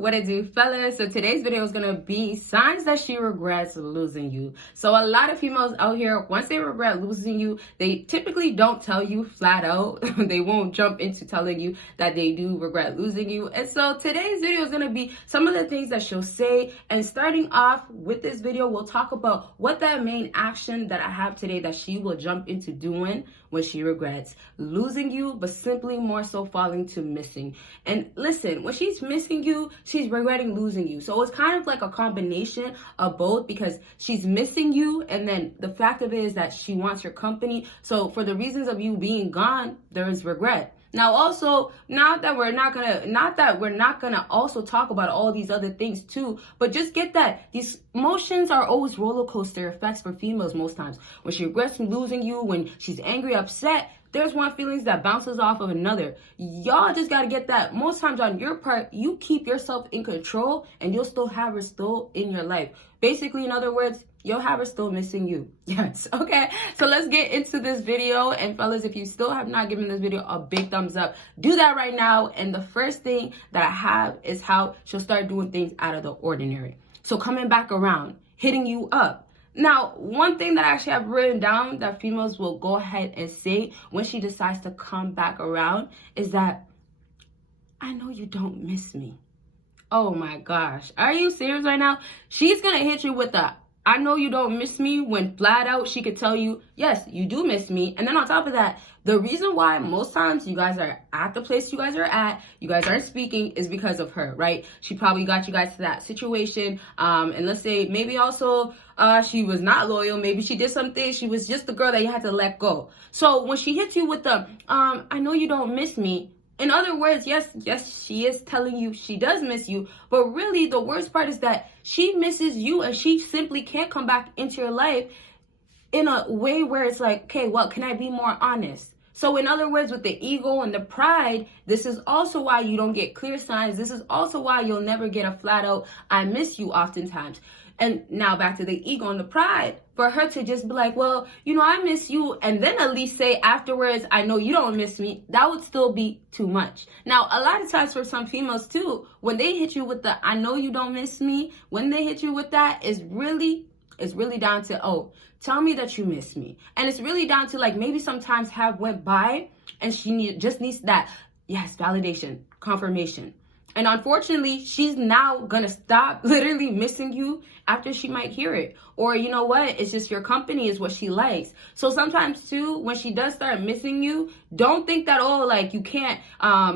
What it do, fellas? So today's video is gonna be signs that she regrets losing you. So a lot of females out here, once they regret losing you, they typically don't tell you flat out. They won't jump into telling you that they do regret losing you. And so today's video is gonna be some of the things that she'll say. And starting off with this video, we'll talk about what that main action that I have today that she will jump into doing when she regrets losing you, but simply more so falling to missing. And listen, when she's missing you, she's regretting losing you. So it's kind of like a combination of both, because she's missing you, and then the fact of it is that she wants your company. So for the reasons of you being gone, there is regret. Now, also, not that we're not gonna also talk about all these other things too, but just get that these emotions are always roller coaster effects for females most times. When she regrets losing you, when she's angry, upset, there's one feelings that bounces off of another. Y'all just gotta get that. Most times on your part, you keep yourself in control and you'll still have her still in your life. Basically, in other words, you'll have her still missing you. Yes, okay? So let's get into this video. And fellas, if you still have not given this video a big thumbs up, do that right now. And the first thing that I have is how she'll start doing things out of the ordinary. So coming back around, hitting you up. Now, one thing that I actually have written down that females will go ahead and say when she decides to come back around is that, I know you don't miss me. Oh my gosh. Are you serious right now? She's going to hit you with the, I know you don't miss me, when flat out she could tell you, yes, you do miss me. And then on top of that, the reason why most times you guys are at the place you guys are at, you guys aren't speaking, is because of her, right? She probably got you guys to that situation. And let's say maybe also she was not loyal. Maybe she did something. She was just the girl that you had to let go. So when she hits you with the, I know you don't miss me. In other words, yes, she is telling you she does miss you, but really the worst part is that she misses you and she simply can't come back into your life in a way where it's like, okay, well, can I be more honest? So in other words, with the ego and the pride, this is also why you don't get clear signs. This is also why you'll never get a flat out, I miss you oftentimes. And now back to the ego and the pride, for her to just be like, well, you know, I miss you, and then at least say afterwards, I know you don't miss me, that would still be too much. Now, a lot of times for some females too, when they hit you with the, I know you don't miss me, when they hit you with that, it's really down to, oh, tell me that you miss me. And it's really down to like, maybe sometimes have went by and she just needs that, yes, validation, confirmation. And unfortunately, she's now gonna stop literally missing you after she might hear it. Or you know what? It's just your company is what she likes. So sometimes too, when she does start missing you, don't think that, oh, like you can't,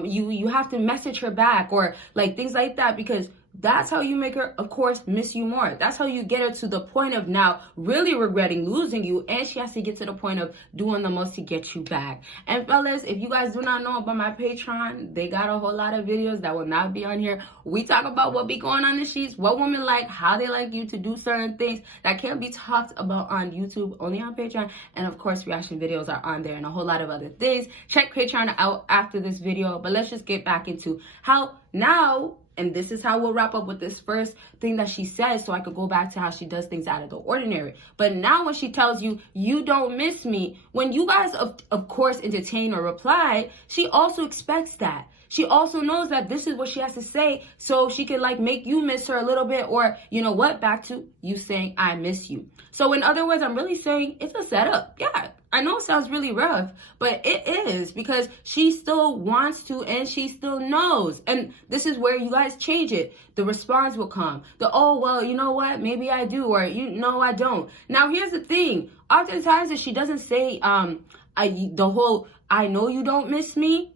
you have to message her back or like things like that, because that's how you make her, of course, miss you more. That's how you get her to the point of now really regretting losing you. And she has to get to the point of doing the most to get you back. And fellas, if you guys do not know about my Patreon, they got a whole lot of videos that will not be on here. We talk about what be going on in the sheets, what women like, how they like you to do certain things that can't be talked about on YouTube, only on Patreon. And of course, reaction videos are on there and a whole lot of other things. Check Patreon out after this video. But let's just get back into how now, and this is how we'll wrap up with this first thing that she says, so I could go back to how she does things out of the ordinary. But now when she tells you, you don't miss me, when you guys, of course, entertain or reply, she also expects that. She also knows that this is what she has to say, so she can like make you miss her a little bit, or you know what, back to you saying, I miss you. So in other words, I'm really saying it's a setup. Yeah, I know it sounds really rough, but it is, because she still wants to and she still knows. And this is where you guys change it. The response will come. The, oh, well, you know what? Maybe I do, or you know, I don't. Now, here's the thing. Oftentimes, if she doesn't say the whole, I know you don't miss me,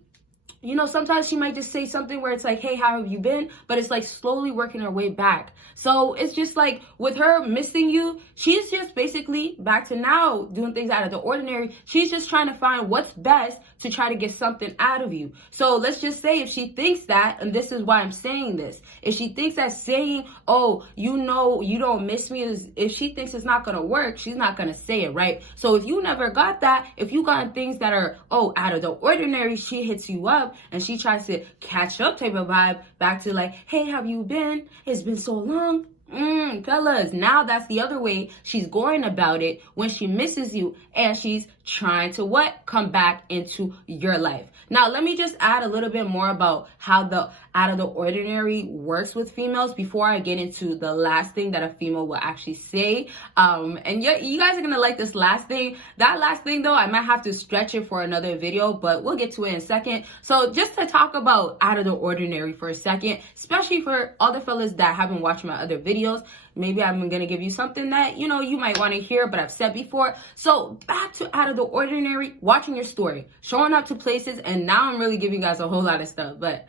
you know, sometimes she might just say something where it's like, hey, how have you been? But it's like slowly working her way back. So it's just like with her missing you, she's just basically back to now doing things out of the ordinary. She's just trying to find what's best to try to get something out of you. So let's just say if she thinks that, and this is why I'm saying this, if she thinks that saying, oh, you know, you don't miss me, is, if she thinks it's not going to work, she's not going to say it, right? So if you never got that, if you got things that are, oh, out of the ordinary, she hits you up and she tries to catch up type of vibe back to like, hey, have you been? It's been so long. Fellas, now that's the other way she's going about it when she misses you and she's trying to what? Come back into your life. Now, let me just add a little bit more about how the out of the ordinary works with females before I get into the last thing that a female will actually say. And you guys are gonna like this last thing. That last thing though, I might have to stretch it for another video, but we'll get to it in a second. So just to talk about out of the ordinary for a second, especially for all the fellas that haven't watched my other videos, maybe I'm gonna give you something that you might want to hear, but I've said before. So back to out of the ordinary, watching your story, showing up to places, and now I'm really giving you guys a whole lot of stuff, but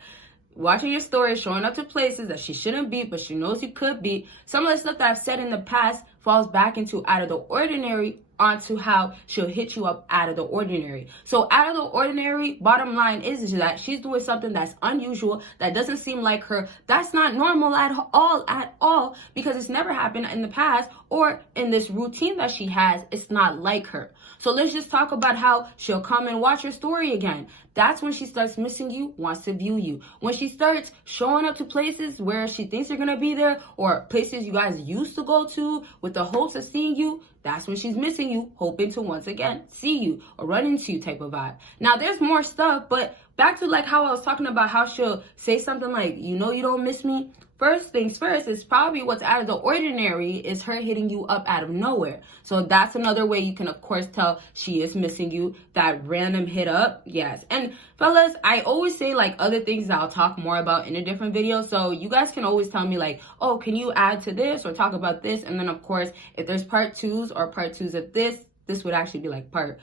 watching your story, showing up to places that she shouldn't be, but she knows you could be. Some of the stuff that I've said in the past falls back into out of the ordinary onto how she'll hit you up out of the ordinary. So out of the ordinary, bottom line is that she's doing something that's unusual, that doesn't seem like her. That's not normal at all, because it's never happened in the past, or in this routine that she has, it's not like her. So let's just talk about how she'll come and watch your story again. That's when she starts missing you, wants to view you. When she starts showing up to places where she thinks you're going to be there, or places you guys used to go to with the hopes of seeing you, that's when she's missing you, hoping to once again see you or run into you type of vibe. Now, there's more stuff, but back to like how I was talking about how she'll say something like, you don't miss me. First things first, is probably what's out of the ordinary is her hitting you up out of nowhere. So that's another way you can, of course, tell she is missing you. That random hit up, yes. And fellas, I always say like other things that I'll talk more about in a different video. So you guys can always tell me like, oh, can you add to this or talk about this? And then, of course, if there's part twos of this would actually be like part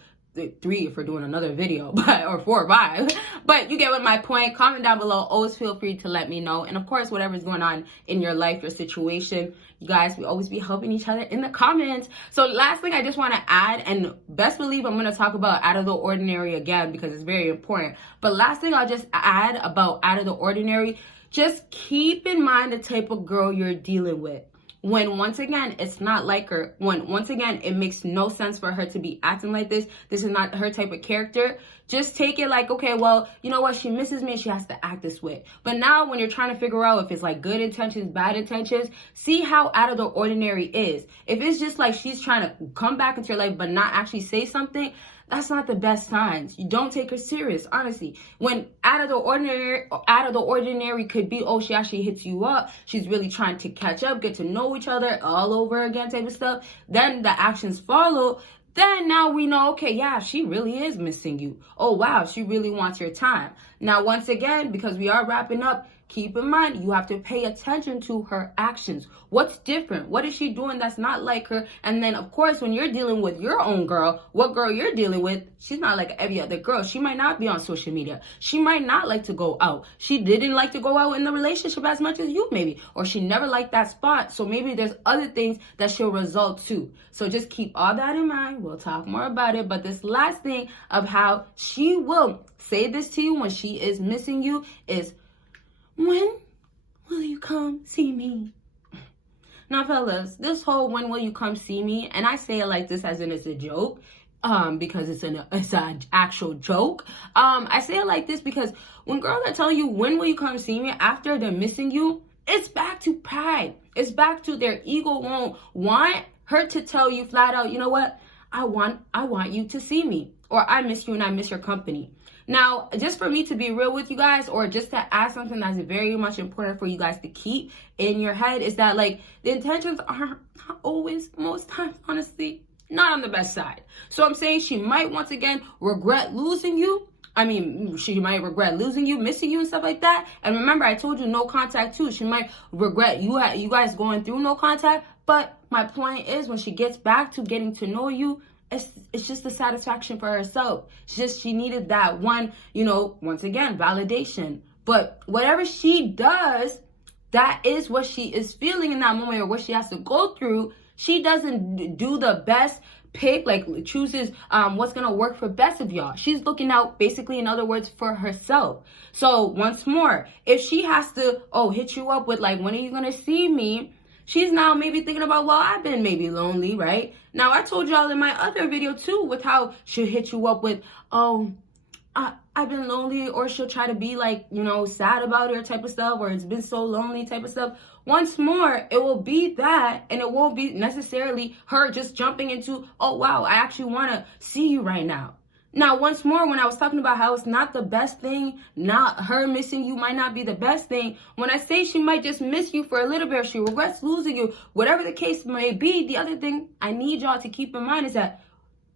3 if we're doing another video, or 4 or 5. But you get what my point. Comment down below. Always feel free to let me know. And of course, whatever's going on in your life, your situation, you guys, we always be helping each other in the comments. So last thing I just want to add, and best believe I'm going to talk about out of the ordinary again because it's very important. But last thing I'll just add about out of the ordinary, just keep in mind the type of girl you're dealing with. When, once again, it's not like her. When, once again, it makes no sense for her to be acting like this. This is not her type of character. Just take it like, okay, well, you know what? She misses me and she has to act this way. But now when you're trying to figure out if it's like good intentions, bad intentions, see how out of the ordinary is. If it's just like she's trying to come back into your life but not actually say something, that's not the best signs. You don't take her serious, honestly. When out of the ordinary could be, oh, she actually hits you up. She's really trying to catch up, get to know each other all over again type of stuff. Then the actions follow. Then now we know, okay, yeah, she really is missing you. Oh, wow, she really wants your time. Now, once again, because we are wrapping up, keep in mind, you have to pay attention to her actions. What's different? What is she doing that's not like her? And then, of course, when you're dealing with your own girl, what girl you're dealing with, she's not like every other girl. She might not be on social media. She might not like to go out. She didn't like to go out in the relationship as much as you maybe. Or she never liked that spot. So maybe there's other things that she'll result to. So just keep all that in mind. We'll talk more about it. But this last thing of how she will say this to you when she is missing you is, when will you come see me? Now, fellas, this whole when will you come see me, and I say it like this as in it's a joke, because it's an actual joke. I say it like this because when girls are telling you when will you come see me after they're missing you, it's back to pride. It's back to their ego won't want her to tell you flat out, you know what? I want you to see me, or I miss you and I miss your company. Now, just for me to be real with you guys, or just to add something that's very much important for you guys to keep in your head, is that like the intentions are not always, most times, honestly, not on the best side. So I'm saying she might once again regret losing you. I mean, she might regret losing you, missing you and stuff like that. And remember, I told you no contact too. She might regret you guys going through no contact. But my point is, when she gets back to getting to know you, it's just a satisfaction for herself. She needed that one, once again, validation. But whatever she does, that is what she is feeling in that moment, or what she has to go through. She doesn't do the best pick, like chooses what's gonna work for best of y'all. She's looking out, basically, in other words, for herself. So once more, if she has to hit you up with like, when are you gonna see me? She's now maybe thinking about, well, I've been maybe lonely, right? Now, I told y'all in my other video, too, with how she'll hit you up with, I've been lonely, or she'll try to be like, sad about it type of stuff, or it's been so lonely type of stuff. Once more, it will be that, and it won't be necessarily her just jumping into, oh, wow, I actually want to see you right now. Now, once more, when I was talking about how it's not the best thing, not her missing you might not be the best thing. When I say she might just miss you for a little bit, or she regrets losing you, whatever the case may be, the other thing I need y'all to keep in mind is that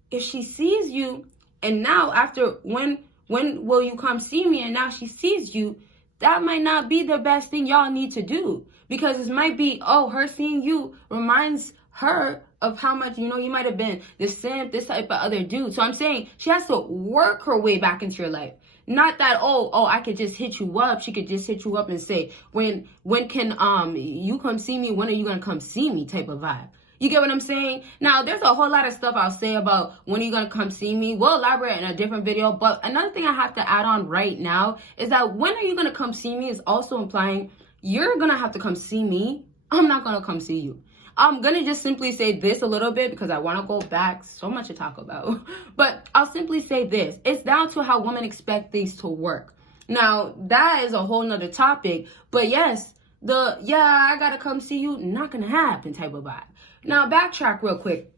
if she sees you, and now after when will you come see me, and now she sees you, that might not be the best thing y'all need to do. Because it might be, oh, her seeing you reminds her of how much, you might have been this simp, this type of other dude. So I'm saying she has to work her way back into your life. Not that, oh, I could just hit you up. She could just hit you up and say, when can you come see me? When are you gonna come see me? Type of vibe. You get what I'm saying? Now, there's a whole lot of stuff I'll say about when are you going to come see me. We'll elaborate in a different video. But another thing I have to add on right now is that when are you going to come see me is also implying you're going to have to come see me. I'm not going to come see you. I'm going to just simply say this a little bit because I want to go back. So much to talk about. But I'll simply say this. It's down to how women expect things to work. Now, that is a whole nother topic. But yes, I got to come see you, not going to happen type of vibe. Now, backtrack real quick.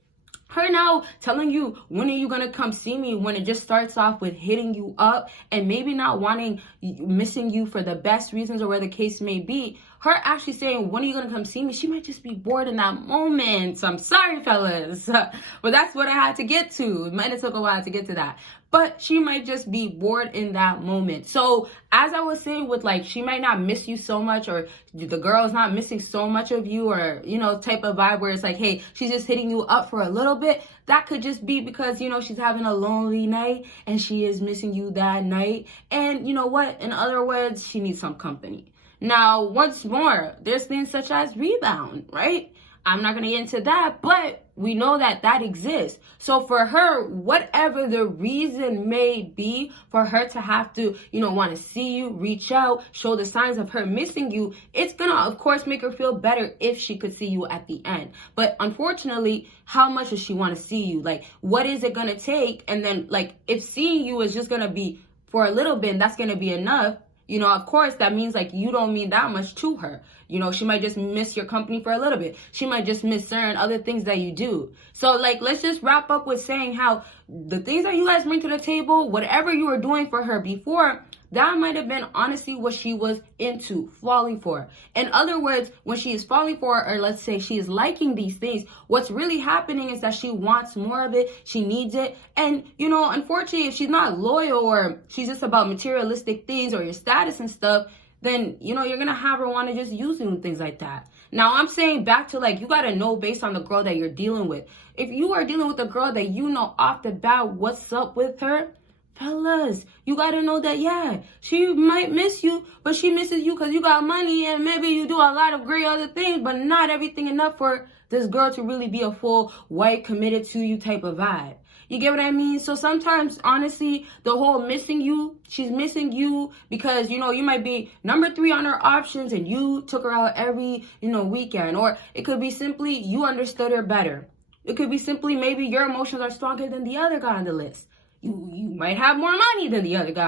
Her now telling you, when are you going to come see me, when it just starts off with hitting you up and maybe not missing you for the best reasons or where the case may be. Her actually saying, when are you going to come see me? She might just be bored in that moment. I'm sorry, fellas. But that's what I had to get to. It might have took a while to get to that. But she might just be bored in that moment. So as I was saying with she might not miss you so much, or the girl is not missing so much of you, or, type of vibe where it's like, hey, she's just hitting you up for a little bit. That could just be because, she's having a lonely night and she is missing you that night. And you know what? In other words, she needs some company. Now, once more, there's things such as rebound, right? I'm not going to get into that, but we know that exists. So for her, whatever the reason may be for her to have to, want to see you, reach out, show the signs of her missing you, it's going to, of course, make her feel better if she could see you at the end. But unfortunately, how much does she want to see you? What is it going to take? And then, if seeing you is just going to be for a little bit, that's going to be enough. Of course, that means you don't mean that much to her. She might just miss your company for a little bit. She might just miss certain other things that you do. So let's just wrap up with saying how the things that you guys bring to the table, whatever you were doing for her before, that might have been honestly what she was into, falling for. In other words, when she is falling for, or let's say she is liking these things, what's really happening is that she wants more of it. She needs it. And, unfortunately, if she's not loyal or she's just about materialistic things or your status and stuff, then, you're going to have her want to just use you and things like that. Now, I'm saying back to you got to know based on the girl that you're dealing with. If you are dealing with a girl that off the bat what's up with her, fellas, you got to know that, yeah, she might miss you, but she misses you because you got money and maybe you do a lot of great other things, but not everything enough for this girl to really be a full white committed to you type of vibe. You get what I mean? So sometimes, honestly, the whole missing you, she's missing you because, you might be number 3 on her options and you took her out every, weekend. Or it could be simply you understood her better. It could be simply maybe your emotions are stronger than the other guy on the list. You might have more money than the other guy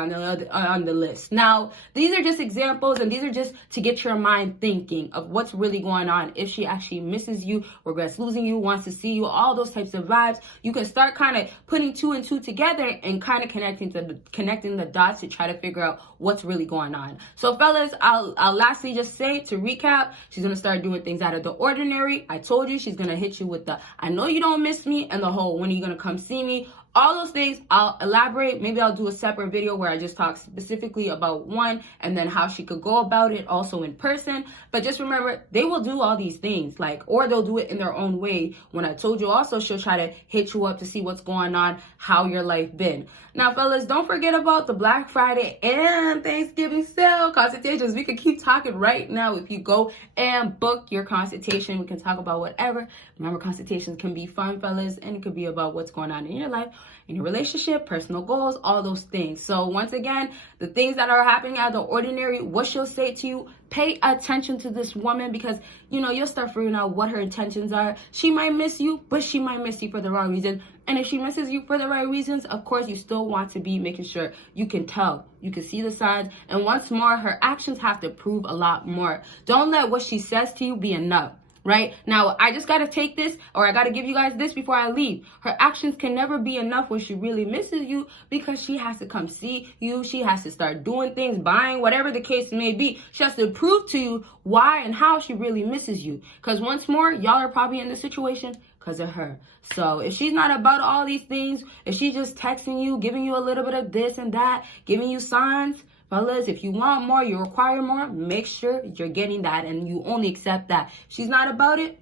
on the list. Now, these are just examples, and these are just to get your mind thinking of what's really going on. If she actually misses you, regrets losing you, wants to see you, all those types of vibes, you can start kind of putting 2 and 2 together and kind of connecting the dots to try to figure out what's really going on. So, fellas, I'll lastly just say, to recap, she's going to start doing things out of the ordinary. I told you she's going to hit you with the, I know you don't miss me, and the whole, when are you going to come see me? All those things, I'll elaborate. Maybe I'll do a separate video where I just talk specifically about one and then how she could go about it also in person. But just remember, they will do all these things, or they'll do it in their own way. When I told you also, she'll try to hit you up to see what's going on, how your life been. Now, fellas, don't forget about the Black Friday and Thanksgiving sale consultations. We could keep talking right now. If you go and book your consultation, we can talk about whatever. Remember, consultations can be fun, fellas, and it could be about what's going on in your life, in your relationship, personal goals, all those things. So once again, the things that are happening out of the ordinary, what she'll say to you, pay attention to this woman because, you'll start figuring out what her intentions are. She might miss you, but she might miss you for the wrong reason. And if she misses you for the right reasons, of course, you still want to be making sure you can tell. You can see the signs. And once more, her actions have to prove a lot more. Don't let what she says to you be enough. right? Now, I just got to take this, or I got to give you guys this before I leave. Her actions can never be enough when she really misses you, because she has to come see you. She has to start doing things, buying, whatever the case may be. She has to prove to you why and how she really misses you. Because once more, y'all are probably in this situation because of her. So if she's not about all these things, if she's just texting you, giving you a little bit of this and that, giving you signs, fellas, if you want more, you require more, make sure you're getting that and you only accept that. If she's not about it,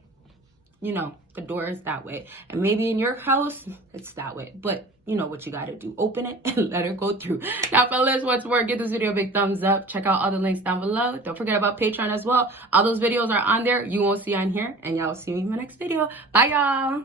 you know, the door is that way. And maybe in your house, it's that way. But you know what you got to do. Open it and let her go through. Now, fellas, once more, give this video a big thumbs up. Check out all the links down below. Don't forget about Patreon as well. All those videos are on there. You won't see on here. And y'all will see me in my next video. Bye, y'all.